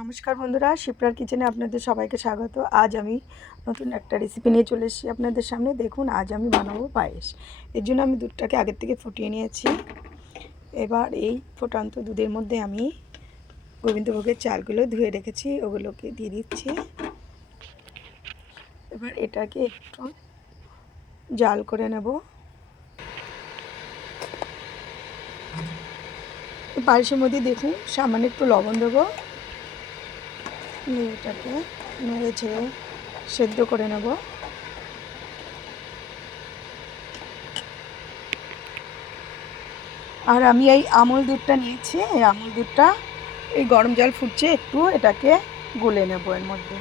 নমস্কার বন্ধুরা, শিপ্রার কিচেনে আপনাদের সবাইকে স্বাগত। আজ আমি নতুন একটা রেসিপি নিয়ে চলে এসেছি আপনাদের সামনে। দেখুন, আজ আমি বানাবো পায়েস। এর জন্য আমি দুধটাকে আগের থেকে ফুটিয়ে নিয়েছি। এবার এই ফোটান্ত দুধের মধ্যে আমি গোবিন্দভোগের চালগুলো ধুয়ে রেখেছি, ওগুলোকে দিয়ে দিচ্ছি। এবার এটাকে একটু জাল করে নেব। পায়েসের মধ্যে দেখুন সামান্য একটু লবণ দেবো, এটাকে নেড়ে ছেড়ে সেদ্ধ করে নেব। আর আমি এই আমুল দুধটা নিয়েছি, এই আমুল দুধটা এই গরম জল ফুটছে, একটু এটাকে গুলে নেব এর মধ্যে।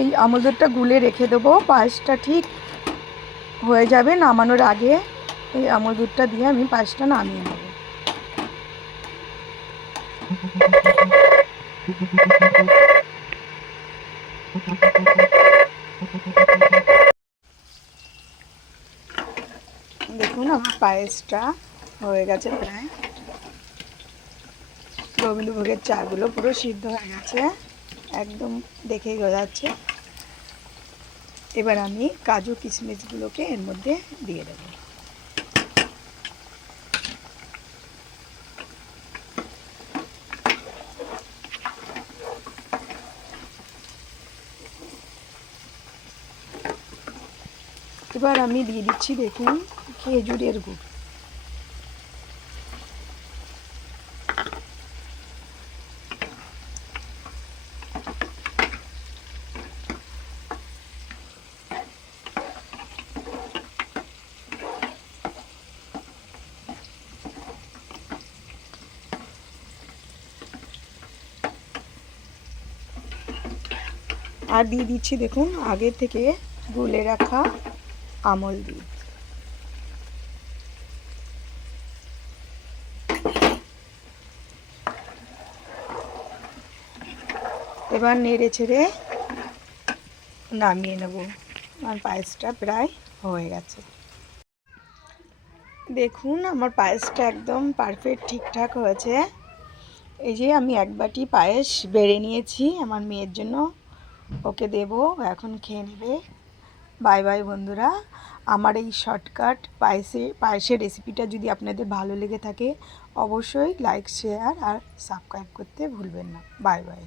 এই আমুল দুধটা গুলে রেখে দেবো, পায়েসটা ঠিক হয়ে যাবে নামানোর আগে এই আমুল দুধটা দিয়ে আমি পায়েসটা নামিয়ে নেব। দেখুন আমার পায়েসটা হয়ে গেছে প্রায়। গোবিন্দভোগের চালগুলো পুরো সিদ্ধ হয়ে গেছে, একদম দেখেই বোঝা যাচ্ছে। এবার আমি কাজু কিশমিশগুলোকে এর মধ্যে দিয়ে দেবো। এবার আমি দিয়ে দিচ্ছি দেখুন খেজুরের গুড়। আর দিয়ে দিচ্ছি দেখুন আগে থেকে গুলে রাখা আমল দুধ। এবার নেড়ে ছেড়ে নামিয়ে নেব। আমার পায়েসটা প্রায় হয়ে গেছে। দেখুন আমার পায়েসটা একদম পারফেক্ট ঠিকঠাক হয়েছে। এই যে আমি এক বাটি পায়েস বেড়ে নিয়েছি আমার মেয়ের জন্য, ওকে দেব, এখন খেয়ে নেবে। বাই বাই বন্ধুরা। আমার এই শর্টকাট পায়েসের রেসিপিটা যদি আপনাদের ভালো লেগে থাকে অবশ্যই লাইক, শেয়ার আর সাবস্ক্রাইব করতে ভুলবেন না। Bye bye.